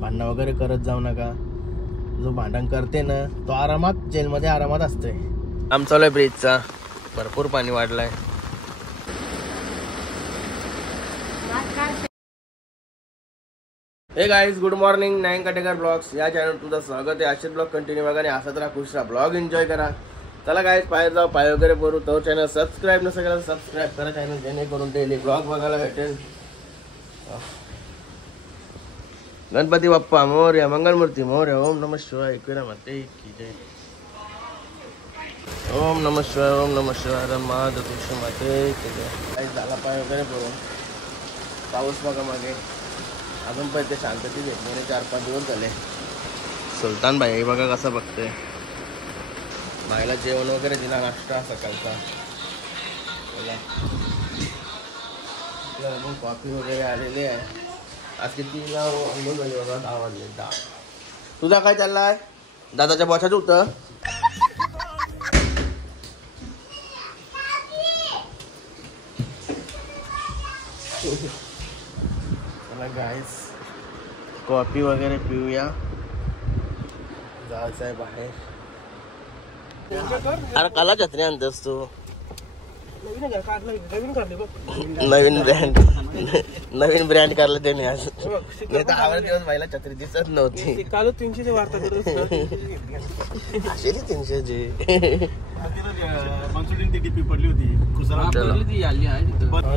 भांडण वगैरे करत जाऊ नका. जो भांडण करते ना तो आरामात जेलमध्ये आरामात असतोय. काम चालू आहे ब्रिजचा, भरपूर पाणी वाढलंय. हे guys, good morning. Nine Katekar blogs या चॅनल तुझं स्वागत आहे. असेच ब्लॉग कंटिन्यू बघा आणि असंच राहा, खुश राहा, ब्लॉग एन्जॉय करा. चला गाईज, पाय जाऊ, पाय वगैरे भरू. तो चॅनल सबस्क्राईब नसेल केला सबस्क्राईब करा चॅनल, जेणेकरून डेली ब्लॉग बघायला भेटेल. गणपती बाप्पा मोरया, मंगलमूर्ती मोरया. ओम नमः शिवाय. एकविरा माते की जय. ओम नमः शिवाय, ओम नमः शिवाय. रमा दत्तुष माते की जय. गाईज झाला पाय वगैरे भरून. पाऊस बघा मागे, अजून पण ते शांतती भेटणे 4-5 दिवस झाले. सुलतान भाई बघा कसं बघतोय. भाईला जेवण वगैरे दिला, नाश्ता सकाळचा. मग कॉफी वगैरे आलेली आहे. आज कितीला अंघोळ झाली बघा, 10 वाजले. 10. तुझा काय चाललाय? दादाच्या बॉचाचं होतं. चला गाईस, कॉफी वगैरे पिऊया. जायचं आहे बाहेर. अरे काला छत्री आणतोस तू? नवीन ब्रँड काढलं त्याने आज. नाही तर आवड दिवस व्हायला छत्री दिसत नव्हती. काल 300ची वार्ता अशी 300ची पडली होती.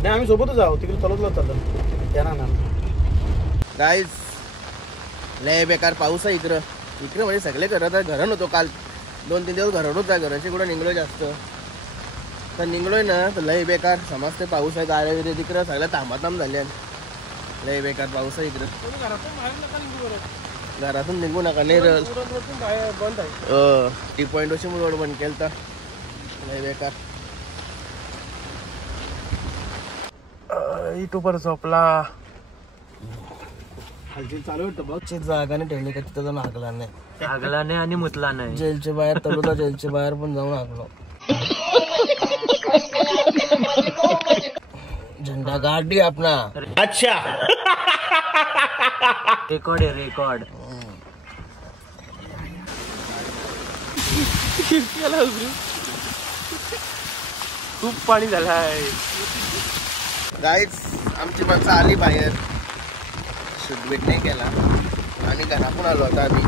आम्ही सोबतच आहोत, तिकडे चालत चाललं. गाईज लय बेकार पाऊस आहे इकडं. इकडे म्हणजे सगळे घरण होतो. काल 2-3 दिवस घरण होता. घराची कुठं निघलो जास्त तर निघलोय ना तर लय बेकार समजते. पाऊस आहे, गाड्या वगैरे तिकडं सगळ्या थांबाथांब झाल्या. लय बेकार पाऊस आहे इकडं. घरातून निघू नका. नेरळ बंद आहे. टी पॉइंट वशी रोड बंद केलं तर लय बेकार. युट्यूबर झोपला. चालू होतं बघ. जागाने ठेवली का तिथं जाऊन हागला नाही. हागला नाही आणि मुतला नाही. जेलच्या बाहेर तलुला, जेलच्या बाहेर पण जाऊन हागलो. झंडा गाडी आपला. अच्छा रेकॉर्ड आहे, रेकॉर्ड. खूप पाणी झालंय. गाईज आमची माणसं आली बाहेर, शूटबीट नाही केला आणि घरातून आलो होता आम्ही.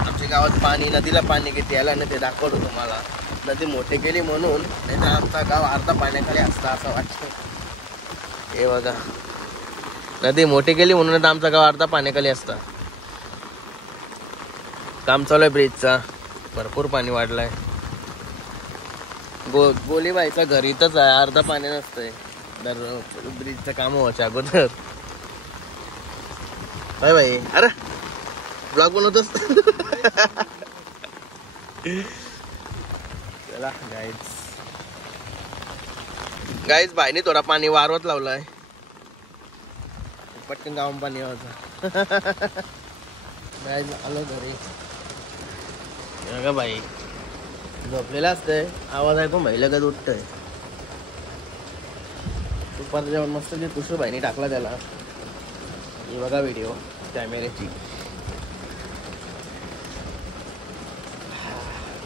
आमच्या गावात पाणी, नदीला पाणी किती आलं ना ते दाखवलं तुम्हाला. नदी मोठी केली म्हणून, नाही तर आमचा गाव अर्धा पाण्याखाली असता असं वाटतं. हे बघा, नदी मोठी केली म्हणून आमचा गाव अर्धा पाण्याखाली असता. काम चालू आहे ब्रिजचा, भरपूर पाणी वाढलंय. गोलीबाईचा घर इथंच आहे, अर्धा पाणी नसतंय दर ब्रिजचं काम व्हायच्या अगोदर. Bye bye. अरे ब्लॉग बनवतोस. चला गाईज, गाईज भाईने थोडा पाणी वारवत लावलाय. पटकन गावून पाणी यावं. गाईज आलो घरी. बघा बाई झोपलेला असतंय, आवाज ऐकून भाई लगत उठतंय. दुपारचं जेवण मस्त की कुशू भाईने टाकला त्याला. ही बघा व्हिडिओ कॅमेऱ्याची.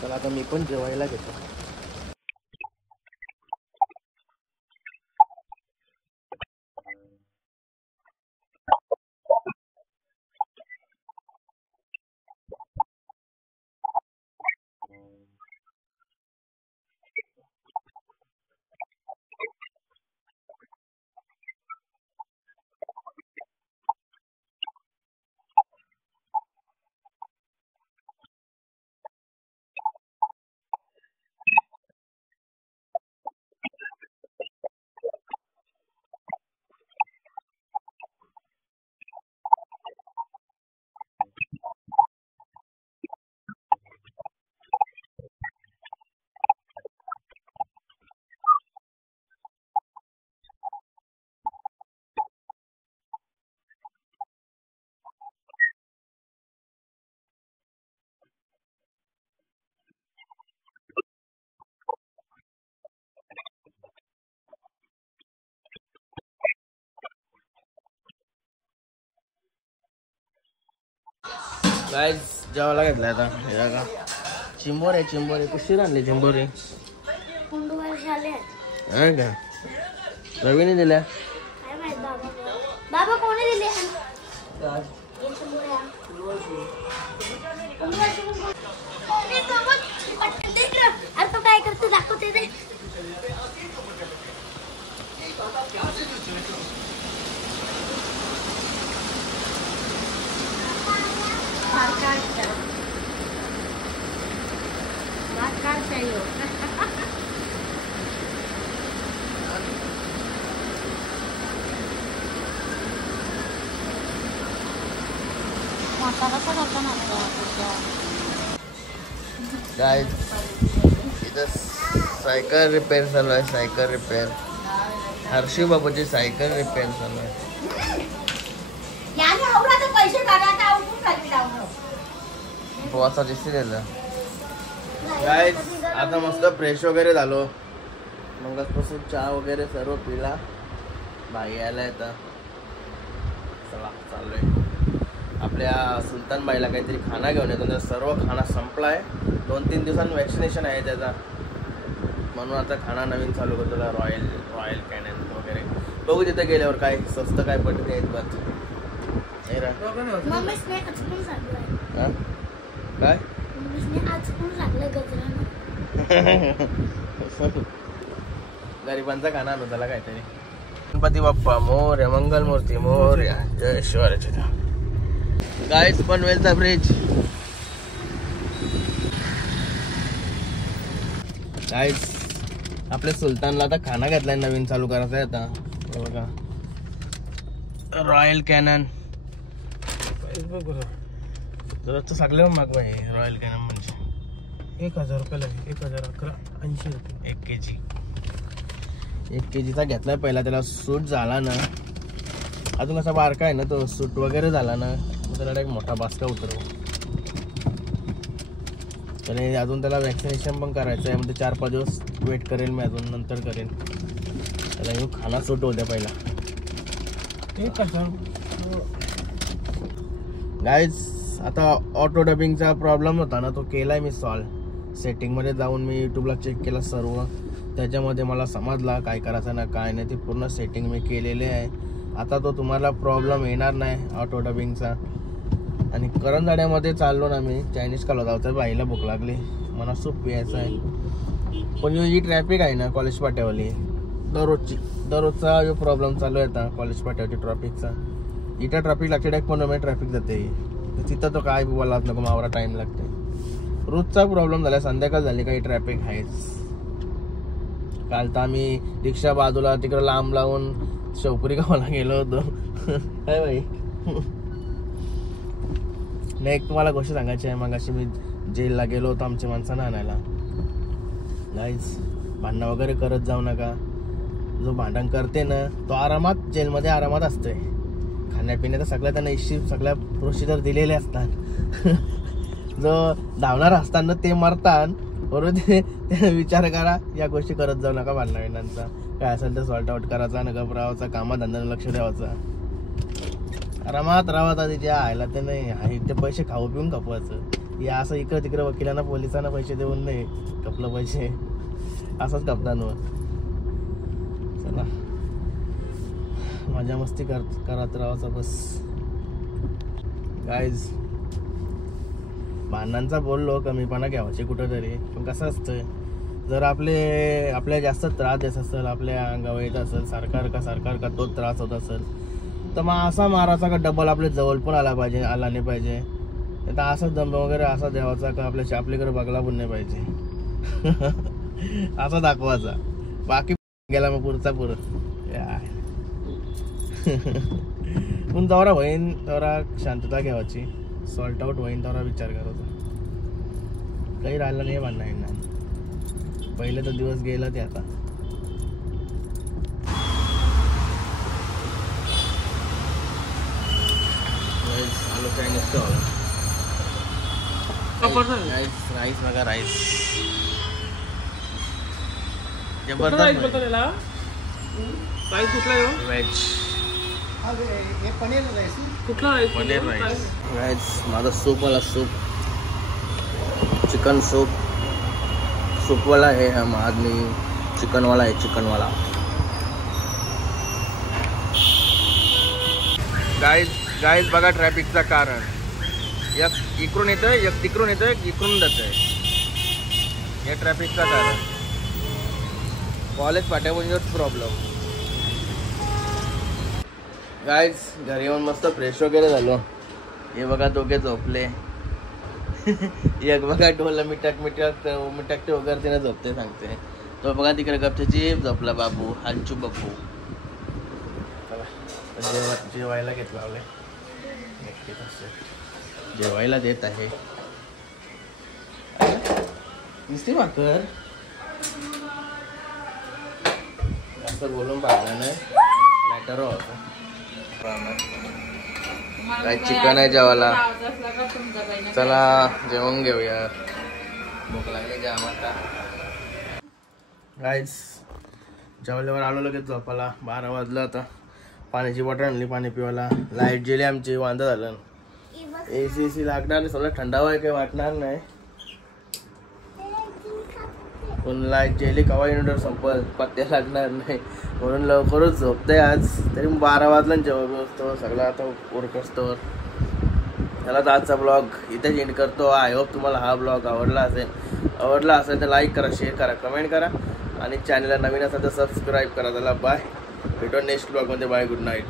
चला आता मी पण जेवायला घेतो. गाईज जेवायला घेतलाय आता हे बघा चिंबोरे चिंबोरे कशी आणले चिंबोरे का रवीने दिल्या बाबा कोणी दिले अरे तो काय करतो दाखवते ते गाइस इधर सायकल रिपेअर चालू आहे cycle repair Harshi बाबूची cycle repair चालू आहे पोवाचा दिसते त्याला गाइस आता मस्त फ्रेश वगैरे झालो मगाचपासून चहा वगैरे सर्व पिला भाई आला आता चला चाललोय आपल्या सुलतानबाईला काहीतरी खाना घेऊन येतो त्याचा सर्व खाना संपला आहे 2-3 दिवसांनी वॅक्सिनेशन आहे त्याचा म्हणून आता खाना नवीन चालू करतो रॉयल कॅनन वगैरे बघू तिथे गेल्यावर काय स्वस्त काय पडते आहेत बघ काय गरिबांचा खाना आणू त्याला काहीतरी गणपती बाप्पा मोरया मंगल मूर्ती मोरया जय शिवाराच्या गाइस पनवेलचा ब्रिज गाइस आपल्या सुलतानला आता खाना घेतलाय नवीन चालू करायचा आहे आता बघा रॉयल कॅनन जरा सगळे माग भाई रॉयल कॅनन म्हणजे 1000 रुपयाला 1011 रुपये 1 kg 1 kgचा घेतलाय पहिला त्याला सूट झाला ना अजून कसा बारका आहे ना तो सूट वगैरे झाला ना त्याला एक मोठा बास्का उतरव त्याने अजून त्याला वॅक्सिनेशन पण करायचं आहे म्हणजे 4-5 दिवस वेट करेल मी अजून नंतर करेन त्याला येऊ खाना सूट होऊ द्या पहिला गाईज आता ऑटो डबिंगचा प्रॉब्लेम होता ना तो केलाय मी सॉल्व सेटिंगमध्ये जाऊन मी यूट्यूबला चेक केला सर्व त्याच्यामध्ये मला समजला काय करायचं ना काय नाही ते पूर्ण सेटिंग मी केलेले आहे आता तो तुम्हाला प्रॉब्लेम येणार नाही ऑटो डबिंगचा आणि करंजाड्यामध्ये चाललो ना मी चायनीज खाल्ला होता बाईला भूक लागली मला सूप प्यायचं आहे पण जी ट्रॅफिक आहे ना कॉलेज पाट्यावाली दररोजचा जो प्रॉब्लेम चालू आहे आता कॉलेज पाट्यावरची ट्रॅफिकचा इथं ट्रॅफिक लागते डायरेक्ट 15 मिनिट ट्रॅफिक जाते तिथं तो काय बोलात नको मावरा टाइम लागते रोजचा प्रॉब्लेम झाला संध्याकाळ झाली काही ट्रॅफिक आहेच काल तर आम्ही रिक्षा बाजूला तिकडं लांब लावून शौपुरी गावाला गेलो होतो काय बाई नाही एक तुम्हाला गोष्ट सांगायची आहे मग अशी मी जेलला गेलो होतो आमच्या माणसानं आणायला गाईज भांडणं वगैरे करत जाऊ नका जो भांडण करते ना तो आरामात जेलमध्ये आरामात असतोय खाण्यापिण्याचा सगळ्या त्यांना इश्यू सगळ्या प्रोसिजर दिलेले असतात जो धावणार असताना ते मरतात बरोबर ते विचार करा या गोष्टी करत जाऊ नका भांडणाचा काय असेल तर सॉल्ट आउट करायचा न घबरावाचा कामाधंद्याला लक्ष द्यावाचा आरामात राहायचा तिच्या आयला ते नाही आहे ते पैसे खाऊ पिऊन कपवायचं या असं इकडं तिकडं वकिलांना पोलिसांना पैसे देऊन नाही कपलं पैसे असंच कपताना चला मजा मस्ती करत राहायचा बस गाईज भांडणांचा बोललो कमीपणा घ्यावायचे कुठंतरी पण कसं असतं जर आपल्या जास्त त्रास देत असेल आपल्या अंगावर येत असेल सरकार का तोच त्रास होत असेल तर मग असा मारायचा का डबल आपल्या जवळ पण आला नाही पाहिजे तर असा दम वगैरे असा द्यावाचा का आपल्याकडे बघला पण नाही पाहिजे असा दाखवायचा बाकी गेला मग पुढचा पण दौरा होईन दौरा शांतता घ्यावाची सॉल्ट आउट होईन दौरा विचार करायचा काही राहिलं नाही म्हणणं पहिले तर दिवस गेला ते आता आलो चायनीज राईस बघा राईस जबरदस्त वेज पनीर राईस कुठला राईस? पनीर राईस. राईस माझा सूपवाला सूप, चिकन सूप. सूपवाला आहे हा, आदमी चिकनवाला आहे, चिकनवाला. गाईज बघा ट्रॅफिकचं कारण. एक इकडून येतं, एक तिकडून येतं, एक इकडून जातंय. हे ट्रॅफिकचं कारण. College पाठ्यापासूनच problem. गाईज घरी येऊन मस्त फ्रेश वगैरे झालो. हे बघा दोघे झोपले. एक बघा डोला मिटकते वगैरे तिने झोपते सांगते. तो बघा तिकडे गपच्याची झोपला बाबू, हांचू बाबू. जेवायला घेतला आवले, जेवायला देत आहे. नुसती भाकर जास्त बोलून पाहिलं नाही, मॅटर होतं. काय चिकन आहे जेवायला. चला जेवण घेऊया, भूक लागली जे आम्हाला. गाईस जेवल्यावर आलो लगेच झोपाला. 12 वाजलं. आता पाण्याची बॉटल आणली पाणी पिवायला. लाईट गेली आमची, वांदा झालं. एसी लागणार नाही, सगळं थंडावा आहे, काही वाटणार नाही. पण लाईट गेली कवा इन्व्हर्टर संपल, पत्त्या लागणार नाही. म्हणून लवकरच झोपतंय आज. तरी 12 वाजला जेवण असतो सगळं. आता उरकस्तोवर त्याला तर आजचा ब्लॉग इथेच एंड करतो. आय होप तुम्हाला हा ब्लॉग आवडला असेल तर लाईक करा, शेअर करा, कमेंट करा. आणि चॅनलला नवीन असेल तर सबस्क्राईब करा. त्याला बाय, भेटू नेक्स्ट ब्लॉगमध्ये. Bye, good night.